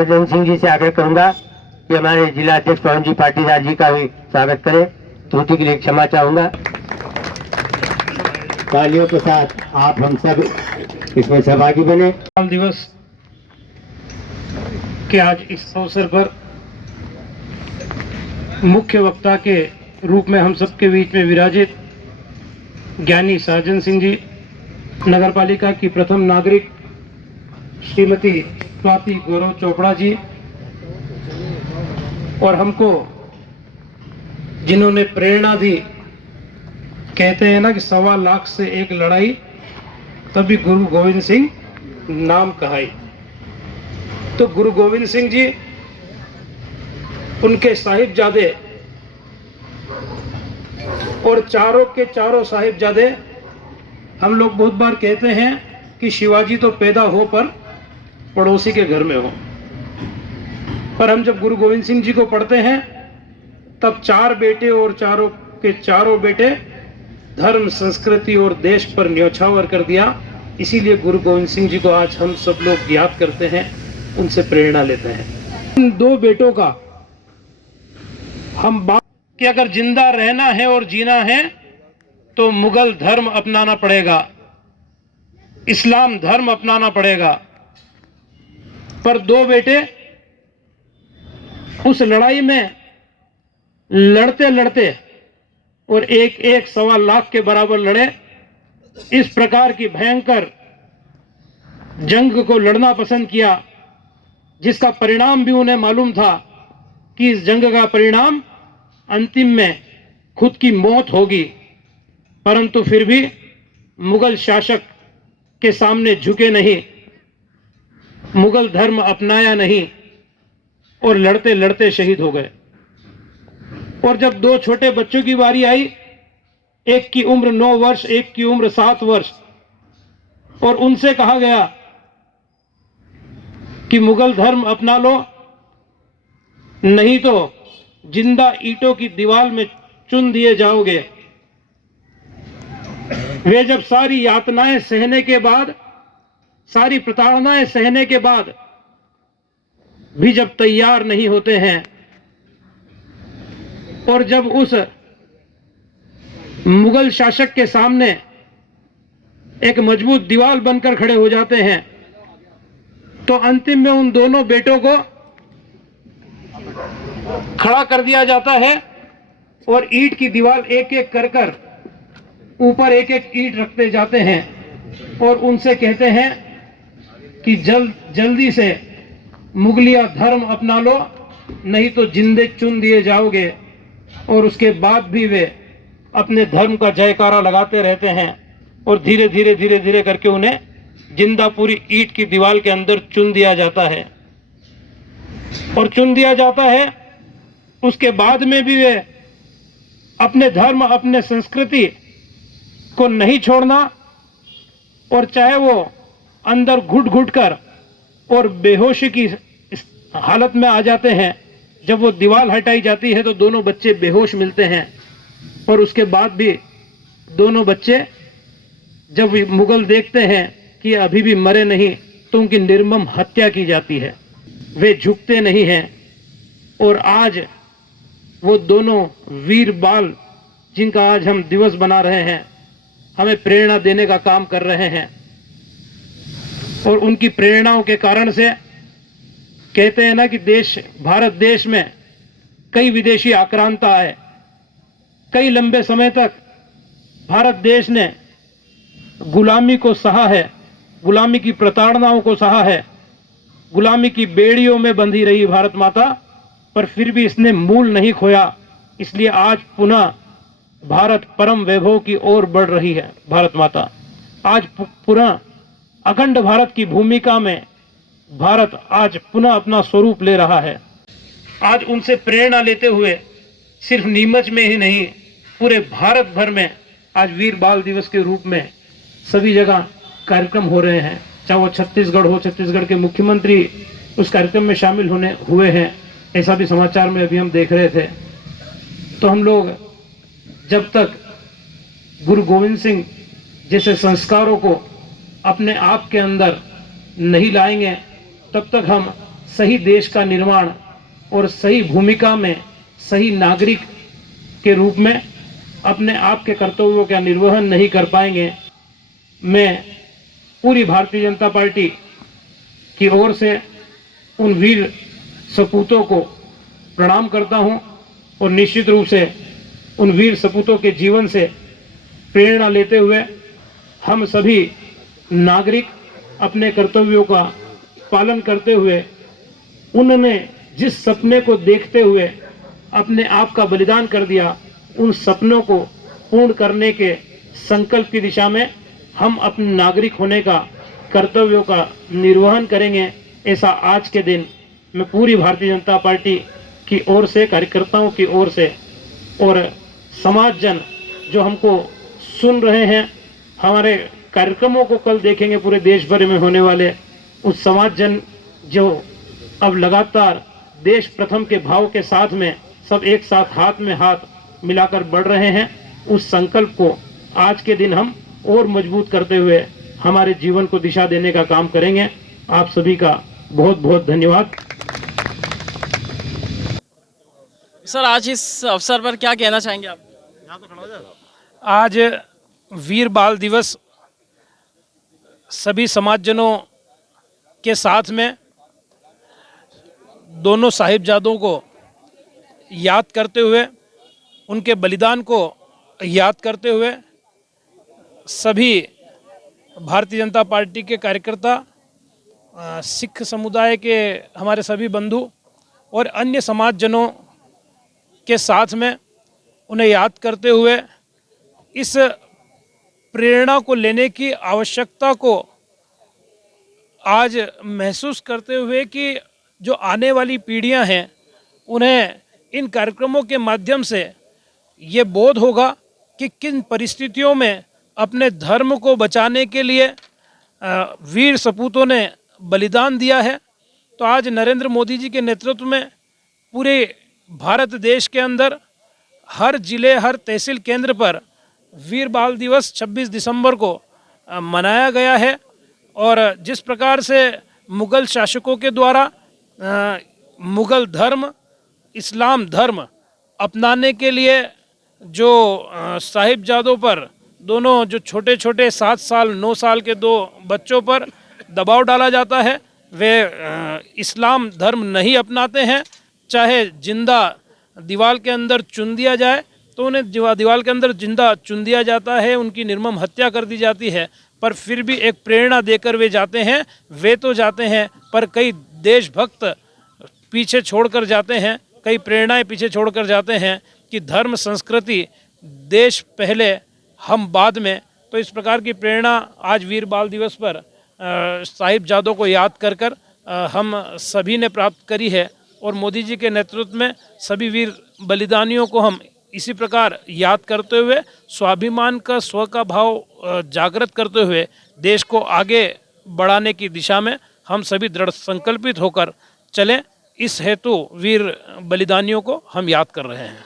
हरभजन सिंह जी से आग्रह करूंगा कि हमारे जिला अध्यक्ष पवन जी पाटीदार जी का भी स्वागत करें। त्रुटि के लिए क्षमा चाहूंगा। तालियों के साथ आप हम सब इसमें सहभागी बने। दिवस के आज इस अवसर पर मुख्य वक्ता के रूप में हम सबके बीच में विराजित ज्ञानी साजन सिंह जी, नगरपालिका की प्रथम नागरिक श्रीमती स्वाति गौरव चोपड़ा जी, और हमको जिन्होंने प्रेरणा दी। कहते हैं ना कि 1.25 लाख से एक लड़ाई, तभी गुरु गोविंद सिंह नाम कहाई। तो गुरु गोविंद सिंह जी, उनके साहिबजादे और चारों के चारों साहिबजादे, हम लोग बहुत बार कहते हैं कि शिवाजी तो पैदा हो पर पड़ोसी के घर में हो, पर हम जब गुरु गोविंद सिंह जी को पढ़ते हैं तब 4 बेटे और चारों के चारों बेटे धर्म, संस्कृति और देश पर न्यौछावर कर दिया। इसीलिए गुरु गोविंद सिंह जी को आज हम सब लोग याद करते हैं, उनसे प्रेरणा लेते हैं। इन 2 बेटों का हम बात कि अगर जिंदा रहना है और जीना है तो मुगल धर्म अपनाना पड़ेगा, इस्लाम धर्म अपनाना पड़ेगा। पर 2 बेटे उस लड़ाई में लड़ते लड़ते और एक 1.25 लाख के बराबर लड़े। इस प्रकार की भयंकर जंग को लड़ना पसंद किया, जिसका परिणाम भी उन्हें मालूम था कि इस जंग का परिणाम अंतिम में खुद की मौत होगी। परंतु फिर भी मुगल शासक के सामने झुके नहीं, मुगल धर्म अपनाया नहीं और लड़ते लड़ते शहीद हो गए। और जब 2 छोटे बच्चों की बारी आई, एक की उम्र 9 वर्ष, एक की उम्र 7 वर्ष, और उनसे कहा गया कि मुगल धर्म अपना लो, नहीं तो जिंदा ईंटों की दीवार में चुन दिए जाओगे। वे जब सारी यातनाएं सहने के बाद, सारी प्रताड़नाएं सहने के बाद भी जब तैयार नहीं होते हैं, और जब उस मुगल शासक के सामने एक मजबूत दीवार बनकर खड़े हो जाते हैं, तो अंतिम में उन दोनों बेटों को खड़ा कर दिया जाता है और ईंट की दीवार एक एक कर कर ऊपर एक एक ईंट रखते जाते हैं और उनसे कहते हैं कि जल्दी से मुगलिया धर्म अपना लो, नहीं तो जिंदे चुन दिए जाओगे। और उसके बाद भी वे अपने धर्म का जयकारा लगाते रहते हैं और धीरे धीरे धीरे धीरे करके उन्हें जिंदा पूरी ईंट की दीवार के अंदर चुन दिया जाता है। और चुन दिया जाता है, उसके बाद में भी वे अपने धर्म, अपने संस्कृति को नहीं छोड़ना, और चाहे वो अंदर घुट घुट कर और बेहोशी की हालत में आ जाते हैं। जब वो दीवार हटाई जाती है तो दोनों बच्चे बेहोश मिलते हैं, और उसके बाद भी दोनों बच्चे जब मुगल देखते हैं कि अभी भी मरे नहीं, तो उनकी निर्मम हत्या की जाती है। वे झुकते नहीं हैं, और आज वो दोनों वीर बाल, जिनका आज हम दिवस बना रहे हैं, हमें प्रेरणा देने का काम कर रहे हैं। और उनकी प्रेरणाओं के कारण से कहते हैं ना कि भारत देश में कई विदेशी आक्रांता आए। कई लंबे समय तक भारत देश ने गुलामी को सहा है, गुलामी की प्रताड़नाओं को सहा है, गुलामी की बेड़ियों में बंधी रही भारत माता, पर फिर भी इसने मूल नहीं खोया। इसलिए आज पुनः भारत परम वैभव की ओर बढ़ रही है। भारत माता आज पुनः अखंड भारत की भूमिका में भारत आज पुनः अपना स्वरूप ले रहा है। आज उनसे प्रेरणा लेते हुए सिर्फ नीमच में ही नहीं, पूरे भारत भर में आज वीर बाल दिवस के रूप में सभी जगह कार्यक्रम हो रहे हैं। चाहे वो छत्तीसगढ़ हो, छत्तीसगढ़ के मुख्यमंत्री उस कार्यक्रम में शामिल हुए हैं, ऐसा भी समाचार में अभी हम देख रहे थे। तो हम लोग जब तक गुरु गोविंद सिंह जैसे संस्कारों को अपने आप के अंदर नहीं लाएंगे, तब तक हम सही देश का निर्माण और सही भूमिका में सही नागरिक के रूप में अपने आप के कर्तव्यों का निर्वहन नहीं कर पाएंगे। मैं पूरी भारतीय जनता पार्टी की ओर से उन वीर सपूतों को प्रणाम करता हूं और निश्चित रूप से उन वीर सपूतों के जीवन से प्रेरणा लेते हुए हम सभी नागरिक अपने कर्तव्यों का पालन करते हुए उन्होंने जिस सपने को देखते हुए अपने आप का बलिदान कर दिया, उन सपनों को पूर्ण करने के संकल्प की दिशा में हम अपने नागरिक होने का कर्तव्यों का निर्वहन करेंगे। ऐसा आज के दिन मैं पूरी भारतीय जनता पार्टी की ओर से, कार्यकर्ताओं की ओर से और समाज जन जो हमको सुन रहे हैं, हमारे कार्यक्रमों को कल देखेंगे पूरे देश भर में होने वाले, उस समाज जन जो अब लगातार देश प्रथम के भाव के साथ में सब एक साथ हाथ में हाथ मिलाकर बढ़ रहे हैं, उस संकल्प को आज के दिन हम और मजबूत करते हुए हमारे जीवन को दिशा देने का काम करेंगे। आप सभी का बहुत बहुत धन्यवाद। सर, आज इस अवसर पर क्या कहना चाहेंगे आप? आज वीर बाल दिवस सभी समाजजनों के साथ में दोनों साहिबजादों को याद करते हुए, उनके बलिदान को याद करते हुए सभी भारतीय जनता पार्टी के कार्यकर्ता, सिख समुदाय के हमारे सभी बंधु और अन्य समाजजनों के साथ में उन्हें याद करते हुए इस प्रेरणा को लेने की आवश्यकता को आज महसूस करते हुए कि जो आने वाली पीढ़ियां हैं उन्हें इन कार्यक्रमों के माध्यम से ये बोध होगा कि किन परिस्थितियों में अपने धर्म को बचाने के लिए वीर सपूतों ने बलिदान दिया है। तो आज नरेंद्र मोदी जी के नेतृत्व में पूरे भारत देश के अंदर हर जिले, हर तहसील केंद्र पर वीर बाल दिवस 26 दिसंबर को मनाया गया है। और जिस प्रकार से मुग़ल शासकों के द्वारा मुग़ल धर्म, इस्लाम धर्म अपनाने के लिए जो साहिबजादों पर, दोनों जो छोटे छोटे 7 साल 9 साल के 2 बच्चों पर दबाव डाला जाता है, वे इस्लाम धर्म नहीं अपनाते हैं। चाहे जिंदा दीवार के अंदर चुन दिया जाए तो उन्हें दीवार के अंदर जिंदा चुन दिया जाता है, उनकी निर्मम हत्या कर दी जाती है, पर फिर भी एक प्रेरणा देकर वे जाते हैं। वे तो जाते हैं पर कई देशभक्त पीछे छोड़कर जाते हैं, कई प्रेरणाएं पीछे छोड़कर जाते हैं कि धर्म, संस्कृति, देश पहले, हम बाद में। तो इस प्रकार की प्रेरणा आज वीर बाल दिवस पर साहिबजादों को याद कर कर हम सभी ने प्राप्त करी है। और मोदी जी के नेतृत्व में सभी वीर बलिदानियों को हम इसी प्रकार याद करते हुए, स्वाभिमान का, स्व का भाव जागृत करते हुए देश को आगे बढ़ाने की दिशा में हम सभी दृढ़ संकल्पित होकर चलें। इस हेतु वीर बलिदानियों को हम याद कर रहे हैं।